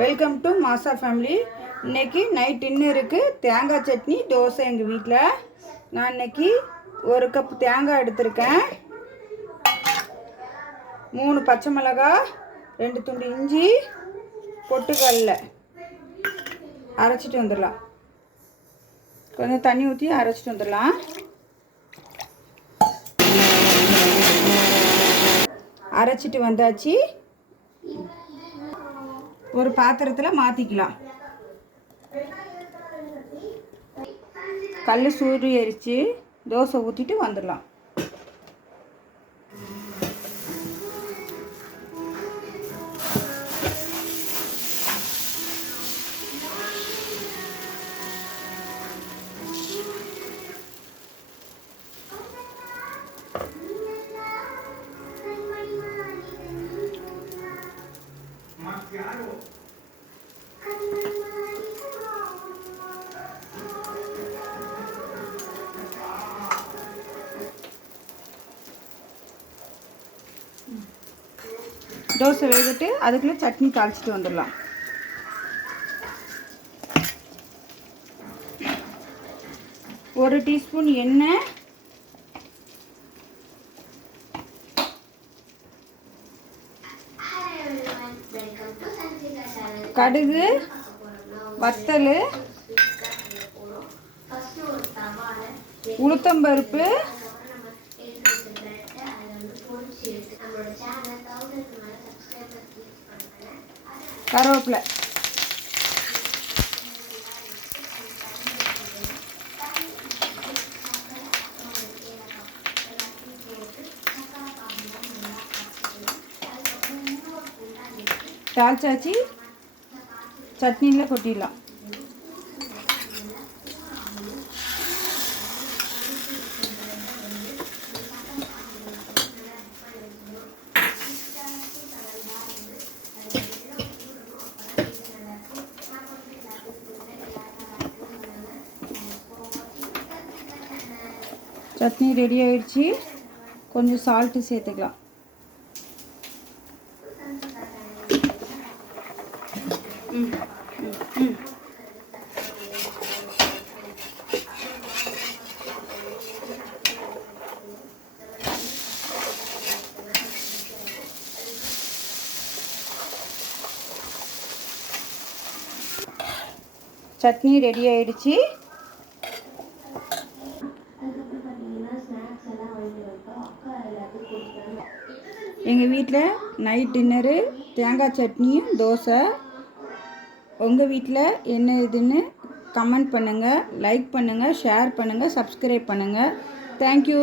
Welcome to மாசா family. இன்றைக்கி night டின்னருக்கு தேங்காய் சட்னி தோசை எங்கள் வீட்டில். நான் இன்றைக்கி 1 கப் தேங்காய் எடுத்திருக்கேன், 3 பச்சை மிளகாய், 2 துண்டு இஞ்சி, பொட்டுக்கடலை அரைச்சிட்டு வந்துடலாம். கொஞ்சம் தண்ணி ஊற்றி அரைச்சிட்டு வந்துடலாம். அரைச்சிட்டு வந்தாச்சு. ஒரு பாத்திரத்தில் மாற்றிக்கலாம். கல் சூடு எரித்து தோசை ஊற்றிட்டு வந்துடலாம். தோசை வேகட்டு அதுக்குள்ளே சட்னி தாளிச்சிட்டு வந்துடலாம். ஒரு டீஸ்பூன் எண்ணெய், கடுகு, வத்தல், உளுத்தம்பருப்பு, கருவேப்பிலை. தாளிச்சாச்சு, சட்னியில் கொட்டிடலாம். சட்னி ரெடி ஆயிடுச்சு. கொஞ்சம் சால்ட்டு சேர்த்துக்கலாம். சட்னி ரெடி ஆயிடுச்சு. எங்கள் வீட்டில் நைட் டின்னரு தேங்காய் சட்னியும் தோசை. உங்கள் வீட்டில் என்ன இதுன்னு கமெண்ட் பண்ணுங்கள், லைக் பண்ணுங்கள், ஷேர் பண்ணுங்கள், சப்ஸ்கிரைப் பண்ணுங்கள். தேங்க்யூ.